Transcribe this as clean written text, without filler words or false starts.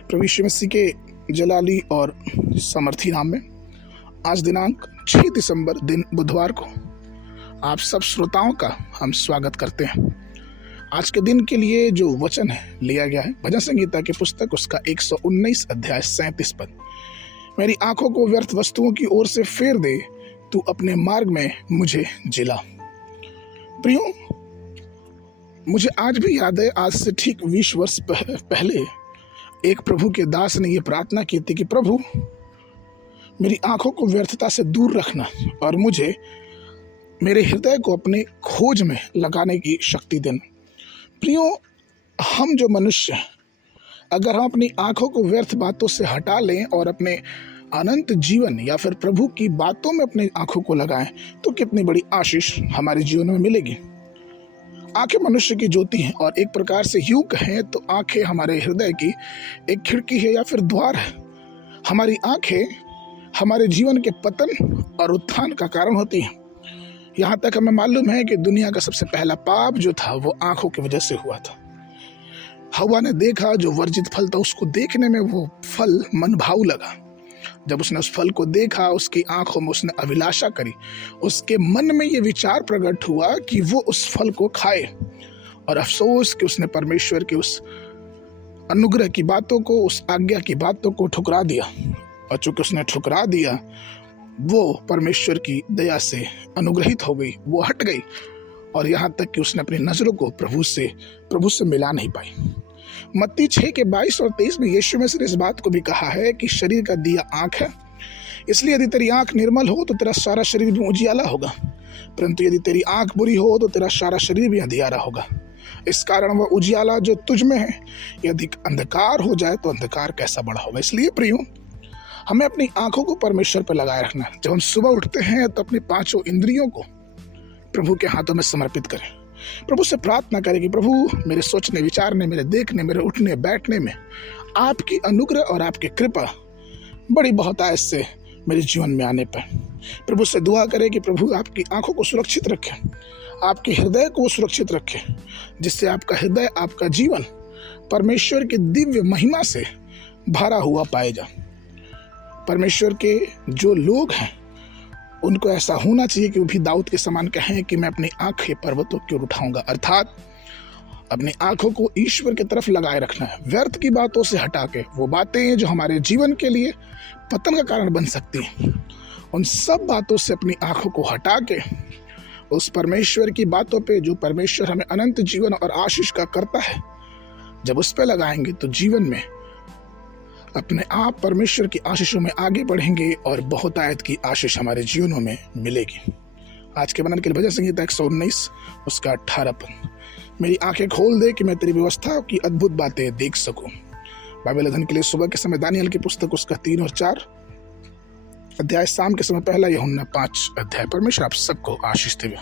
प्रभु यीशु मसीह के जलाली और समर्थी नाम में आज दिनांक 6 दिसंबर दिन बुधवार को आप सब श्रोताओं का हम स्वागत करते हैं। आज के दिन के लिए जो वचन है लिया गया है भजन संगीता की पुस्तक उसका 119 अध्याय 37 पद। मेरी आंखों को व्यर्थ वस्तुओं की ओर से फेर दे, तू अपने मार्ग में मुझे जिला। प्रियो, मुझे आज भी याद है, आज से ठीक 20 वर्ष पहले एक प्रभु के दास ने ये प्रार्थना की थी कि प्रभु मेरी आंखों को व्यर्थता से दूर रखना और मुझे मेरे हृदय को अपने खोज में लगाने की शक्ति देना। प्रियो, हम जो मनुष्य हैं, अगर हम अपनी आंखों को व्यर्थ बातों से हटा लें और अपने अनंत जीवन या फिर प्रभु की बातों में अपनी आंखों को लगाएं तो कितनी बड़ी आशीष हमारे जीवन में मिलेगी। आंखें मनुष्य की ज्योति हैं और एक प्रकार से यूं कहें तो आंखें हमारे हृदय की एक खिड़की है या फिर द्वार है। हमारी आंखें हमारे जीवन के पतन और उत्थान का कारण होती हैं। यहाँ तक हमें मालूम है कि दुनिया का सबसे पहला पाप जो था वो आंखों की वजह से हुआ था। हवा ने देखा जो वर्जित फल था, उसको देखने में वो फल मन भाऊ लगा। जब उसने उस फल को देखा, उसकी आंखों में उसने अभिलाषा करी, उसके मन में ये विचार प्रकट हुआ कि वो उस फल को खाए। और अफसोस कि उसने परमेश्वर के उस अनुग्रह की बातों को, उस आज्ञा की बातों को ठुकरा दिया। और चूंकि उसने ठुकरा दिया, वो परमेश्वर की दया से अनुग्रहित हो गई, वो हट गई और यहाँ तक कि उसने अपनी नजरों को प्रभु से मिला नहीं पाई। मत्ती 6 के 22 और 23 में यीशु मसीह ने इस बात को भी कहा है कि शरीर का दिया आंख है, इसलिए यदि तेरी आंख निर्मल हो तो तेरा सारा शरीर भी उजियाला होगा, परंतु यदि तेरी आंख बुरी हो तो तेरा सारा शरीर भी अंधियारा होगा। इस कारण वह उजियाला जो तुझ में है यदि अंधकार हो जाए तो अंधकार कैसा बड़ा होगा। इसलिए प्रियो, हमें अपनी आंखों को परमेश्वर पर लगाए रखना। जब हम सुबह उठते हैं तो अपनी 5 इंद्रियों को प्रभु के हाथों में समर्पित करें। प्रभु से प्रार्थना करें कि प्रभु मेरे सोचने, विचारने, मेरे देखने, मेरे उठने बैठने में आपकी अनुग्रह और आपकी कृपा बड़ी बहुतायत से मेरे जीवन में आने पर। प्रभु से दुआ करें कि प्रभु आपकी आंखों को सुरक्षित रखें, आपके हृदय को सुरक्षित रखें, जिससे आपका हृदय, आपका जीवन परमेश्वर की दिव्य महिमा से भरा हुआ पाए जा। परमेश्वर के जो लोग हैं उनको ऐसा होना चाहिए कि वो भी दाऊद के समान कहें कि मैं अपनी आंखें पर्वतों की ओर उठाऊंगा, अर्थात अपनी आंखों को ईश्वर की तरफ लगाए रखना है। व्यर्थ की बातों से हटा के वो बातें जो हमारे जीवन के लिए पतन का कारण बन सकती हैं, उन सब बातों से अपनी आंखों को हटा के उस परमेश्वर की बातों पे, जो परमेश्वर हमें अनंत जीवन और आशीष का करता है, जब उस पे लगाएंगे तो जीवन में अपने आप परमेश्वर की आशीषों में आगे बढ़ेंगे और बहुतायत की आशीष हमारे जीवनों में मिलेगी। आज के वचन के लिए भजन संगीता 119 उसका 18 पद। मेरी आंखें खोल दे कि मैं तेरी व्यवस्था की अद्भुत बातें देख सकूं। बाइबल अध्ययन के लिए सुबह के समय दानियल की पुस्तक उसका 3 और 4 अध्याय, शाम के समय पहला यूहन्ना 5 अध्याय। परमेश्वर आप सबको आशीष देवे।